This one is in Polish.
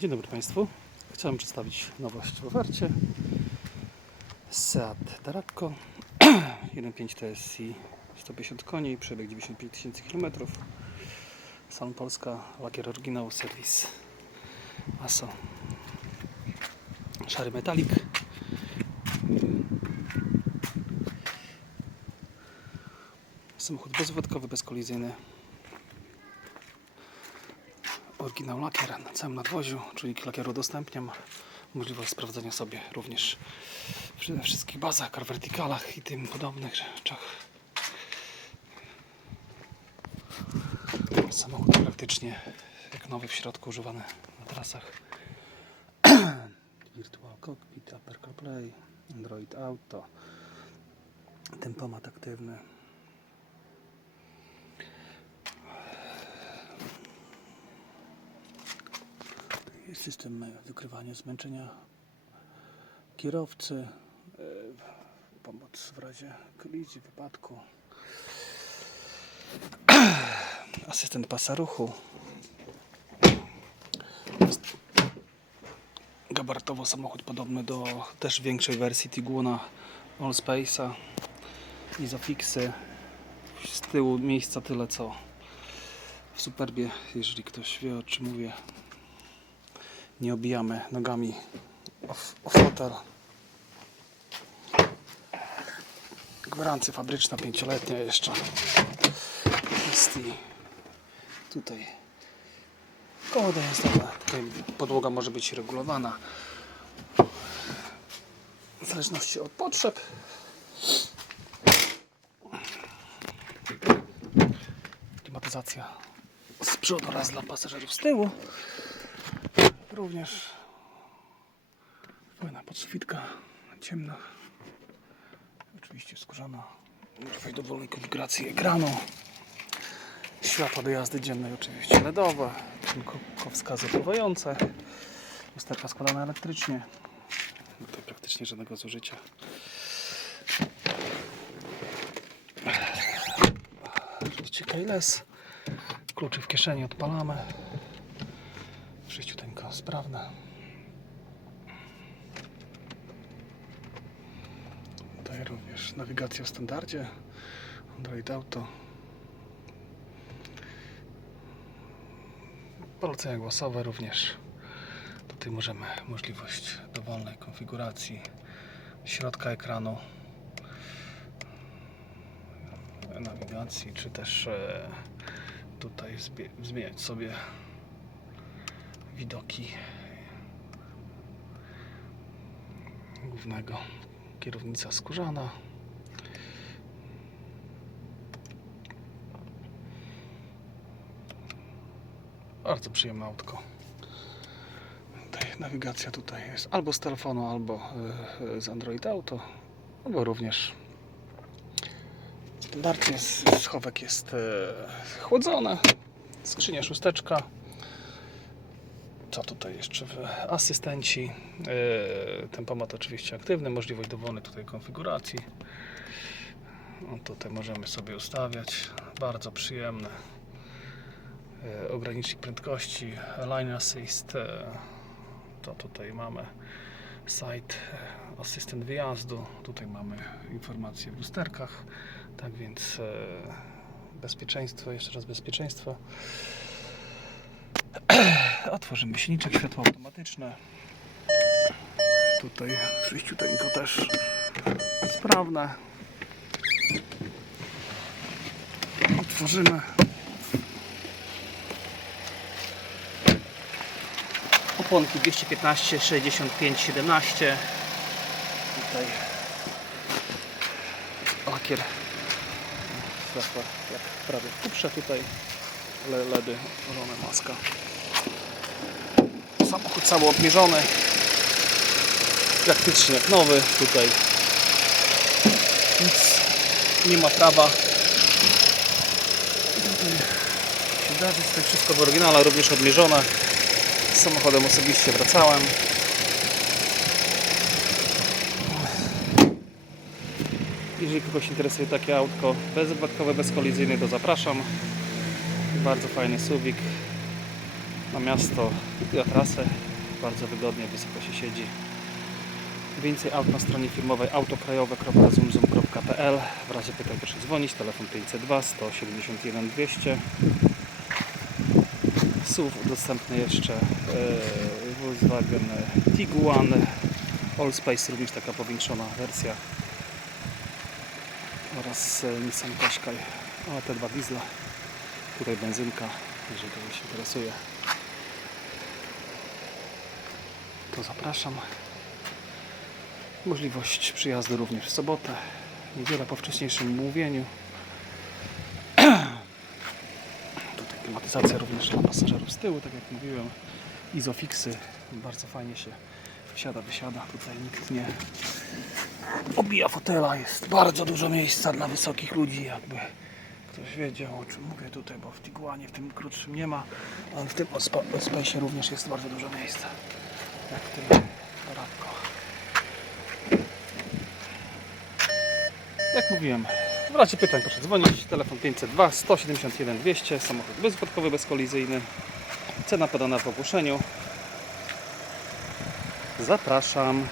Dzień dobry Państwu. Chciałem przedstawić nowość w ofercie. Seat Taracco 1.5 TSI 150 koni, przebieg 95 tysięcy km. Salon Polska, lakier oryginał, serwis ASO. Szary metalik. Samochód bezwodkowy, bezkolizyjny. Oryginał lakier na całym nadwoziu, czujnik lakieru udostępniam. Możliwość sprawdzenia sobie również przy wszystkich bazach, car verticalach i tym podobnych rzeczach. Samochód praktycznie jak nowy w środku, używany na trasach. Virtual Cockpit, Apple CarPlay, Android Auto, tempomat aktywny. System wykrywania zmęczenia. Kierowcy, e, pomoc w razie kolizji, wypadku, asystent pasa ruchu, Jest gabarytowo samochód podobny do też większej wersji Tiguana Allspace'a, Isofixy, z tyłu miejsca tyle co w Superbie, jeżeli ktoś wie o czym mówię nie obijamy nogami o, fotel. Gwarancja fabryczna, pięcioletnia jeszcze. Jest i tutaj komoda jest dobra. Tutaj podłoga może być regulowana w zależności od potrzeb. Klimatyzacja z przodu oraz dla pasażerów z tyłu. Również fajna podsufitka ciemna. Oczywiście skórzana. Możliwość dowolnej konfiguracji ekranu. Światła do jazdy dziennej oczywiście LEDowe. Kierunkowskazy pływające. Lusterka składana elektrycznie. Tutaj praktycznie żadnego zużycia. Widzicie keyless. Kluczy w kieszeni odpalamy. Czyściuteńko, sprawne. Tutaj również nawigacja w standardzie. Android Auto. Polecenia głosowe również. Tutaj możemy możliwość dowolnej konfiguracji środka ekranu nawigacji, czy też e, tutaj zmieniać sobie widoki głównego kierownica skórzana. Bardzo przyjemne autko. Tutaj nawigacja tutaj jest albo z telefonu albo e, z Android Auto albo również standardnie schowek jest e, chłodzony skrzynia szósteczka co tutaj jeszcze? Asystenci. Yy, tempomat oczywiście aktywny, możliwość dowolnej tutaj konfiguracji. No, tutaj możemy sobie ustawiać. Bardzo przyjemne. Yy, ogranicznik prędkości, line assist. Yy, to tutaj mamy site, asystent wyjazdu. Tutaj mamy informacje w lusterkach. Tak więc bezpieczeństwo, jeszcze raz bezpieczeństwo. Otworzymy silniczek, światło automatyczne. Tutaj przyjściuteńko też sprawne. Otworzymy. Oponki 215, 65, 17. Tutaj lakier światła jak prawie w tutaj. Le- LEDy, otworzone maska. Samochód cały obmierzony. Praktycznie jak nowy. Tutaj nic nie ma prawa. Tutaj się zdarzyć. Tutaj wszystko w oryginale, również odmierzone. Z samochodem osobiście wracałem. Jeżeli kogoś interesuje takie autko bezwypadkowe, bezkolizyjne, to zapraszam. Bardzo fajny suwik na miasto na trasę. bardzo wygodnie, wysoko się siedzi. Więcej aut na stronie firmowej autokrajowe.zoomzoom.pl W razie pytań proszę dzwonić, telefon 502 171 200 SUV dostępny jeszcze e, Volkswagen Tiguan. Allspace, również taka powiększona wersja. Oraz e, Nissan Qashqai. O, te dwa diesla tutaj benzynka, jeżeli kogoś interesuje to zapraszam. Możliwość przyjazdu również w sobotę. Niedzielę po wcześniejszym umówieniu tutaj klimatyzacja również dla pasażerów z tyłu, tak jak mówiłem. Izofixy, bardzo fajnie się wsiada, wysiada, tutaj nikt nie obija fotela, jest bardzo dużo miejsca dla wysokich ludzi, jakby ktoś wiedział o czym mówię tutaj, bo w Tiguanie, w tym krótszym nie ma, ale w tym Space również jest bardzo dużo miejsca, jak tym Radko. Jak mówiłem, w razie pytań proszę dzwonić, telefon 502 171 200, samochód bezwypadkowy, bezkolizyjny, cena podana w ogłoszeniu. Zapraszam.